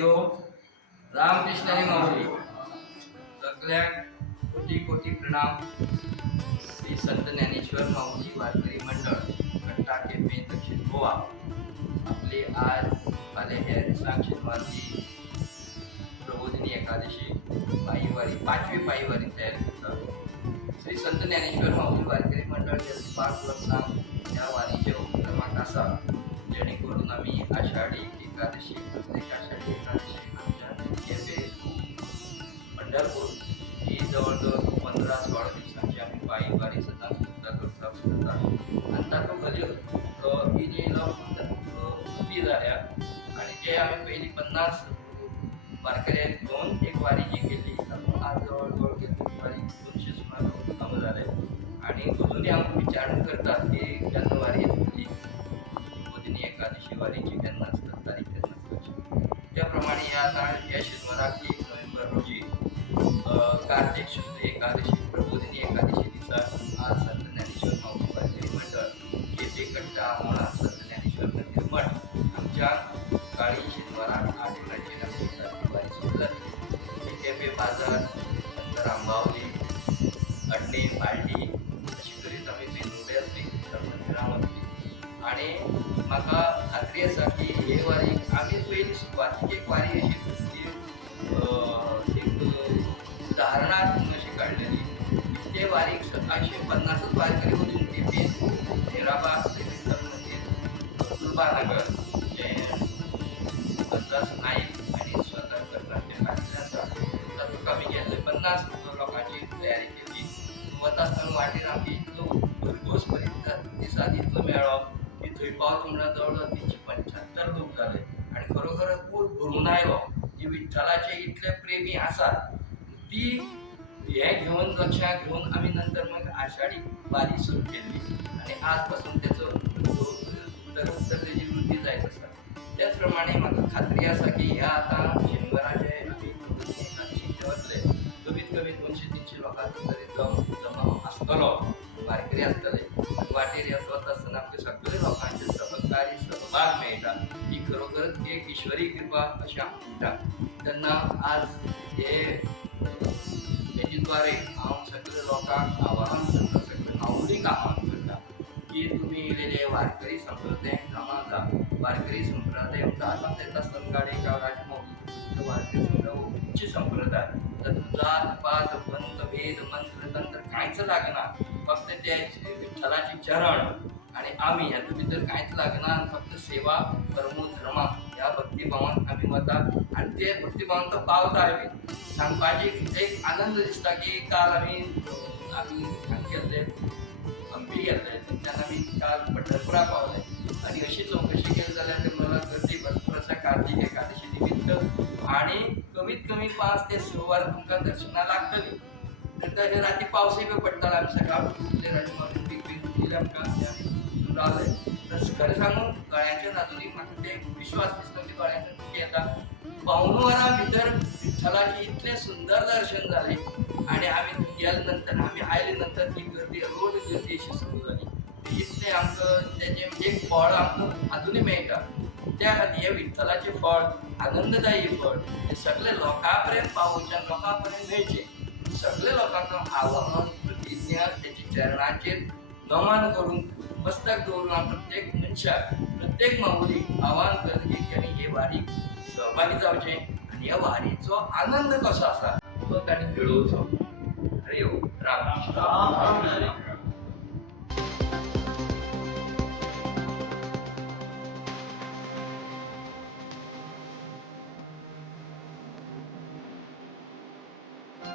रामकृष्ण हरी माऊली. सगळ्या कोटी कोटी प्रणाम. श्री संत ज्ञानेश्वर माऊली वारकरी मंडळ कट्टा केपे दक्षिण गोवा. आपले आज आले हे साक्षी शनिवारची प्रबोधिनी एकादशी पायीवारी पाचवी पायीवारी तयार करतात. श्री संत ज्ञानेश्वर माऊली वारकरी मंडळ पाच वर्सां या वारीचे उपक्रमात असा. जेणेकरून आम्ही आषाढी एकादशी प्रत्येक एकादशी आमच्या पंढरपूर ही जवळजवळ पंधरा सोळा दिवसांची आम्ही पायी वारी सदां सुद्धा करता करता आणि तातूं घाल्यो ही जे लोक झाल्या आणि जे आम्ही पहिली पन्नास वारकऱ्यांक दोन एक वारी जी केली तातूंत आज जवळजवळ वारी दोनशे सुमार लोक झाले आणि अजूनही आम्ही विचार करतात की केन्ना वारी येतली मोदींनी एकादशी वारीची त्यांना असतात ह्या आता ह्या शेनवाराक नोव्हेंबर रोजी कार्तिक शुद्ध एकादशी प्रबोधिनी एकादशी आज संत ज्ञानेश्वर माऊली वारकरी मंडळ कट्टा म्हणा संत ज्ञानेश्वर मंदिर मठ आमच्या काळी शेनवाराक आठ वरांचेर सुरू बाजार संत रामबावली अडणे बाळडी कृपानगर जे पंचास आणि स्वतः करणारे काढले आसा तातूंत आमी गेल्ले पन्नास लोकांची तयारी केली. वता आसतना वाटेर आमी इतलो भरघोस पर्यंत दिसात इतलो मेळप की थंय पावत म्हणल्यार जवळ तिनशे पंच्यात्तर लोक जाले आनी खरोखर पूर भरून आयलो की विठ्ठलाचे इतले प्रेमी आसात ती हे घेऊन लक्षात घेऊन आम्ही नंतर मग आषाढी वारी सुरू केली. आणि आजपासून त्याचं तर त्याची वृद्धी जायत आसा त्याचप्रमाणे म्हाका खात्री आसा की ह्या आता शेनवाराचे आमी वतले कमीत कमी दोनशे तीनशे लोकांचो तरी जम जमाव आसतलो वारकरी आसतले वाटेर येत आसतना सगळे लोकांचे सहकारी सहभाग मेळटा ही खरोखरच एक ईश्वरी कृपा अशें हांव म्हणटा तेन्ना आज हे तेजेद्वारे हांव सगळे लोकांक आवाहन करता. सगळे माऊलीक आवाहन लिहिलेले वारकरी संप्रदाय जमा वारकरी संप्रदाय जाता तेता संगाडेगाव राजमौली वारकरी संप्रदाय उच्च संप्रदाय. तर जात पात पंत भेद मंत्र तंत्र कांयच लागना फक्त त्या विठ्ठलाचे चरण आणि आम्ही ह्यातून भितर कांयच लागना फक्त सेवा कर्म धर्म ह्या भक्तिभावान आमी मतात आणि ते भक्तिभावान तो पावता बी सांगपाची एक आनंद दिसता की काल आमी आमी हांगा संपी हंपी गेल्ले तेन्ना आमी काल पंढरपुरा पावले आणि अशी चौकशी केली जाल्यार मला गर्दी भरपूर असा कार्तिक एकादशी निमित्त. आणि कमीत कमी पाच ते स वरां तुमकां दर्शना लागतली तर ताचे राती पावसय बी पडटालो आमी सकाळ उठले राती मारून पीक पीक आमकां आनी तर खरं सांगून गळ्यांच्या नातूनी म्हाका ते विश्वास दिसता की गळ्यांच्या कितें येता पावून वरां भितर विठ्ठलाचे इतले सुंदर दर्शन जालें आणि आम्ही थंय गेले नंतर आम्ही आयले नंतर ती गर्दी रोड गर्दी अशी सुरू झाली. इतलें आमकां तेजें एक फळ आमकां अजूनय मेळटा त्या खातीर हे विठ्ठलाचे फळ आनंददायी फळ हे सगळे लोकां पर्यंत पावोवचे लोकां पर्यंत मेळचे सगळे लोकांक आवाहन प्रतिज्ञा त्याच्या चरणाचेर नमन करून मस्तक धोरणात प्रत्येक मनशाक प्रत्येक माऊली आव्हान करत की हे वारीक सहभागी जावचे आणि या वारीचो आनंद कसो आसा तो ताणें मेळोवचो हरिओ राम. राम.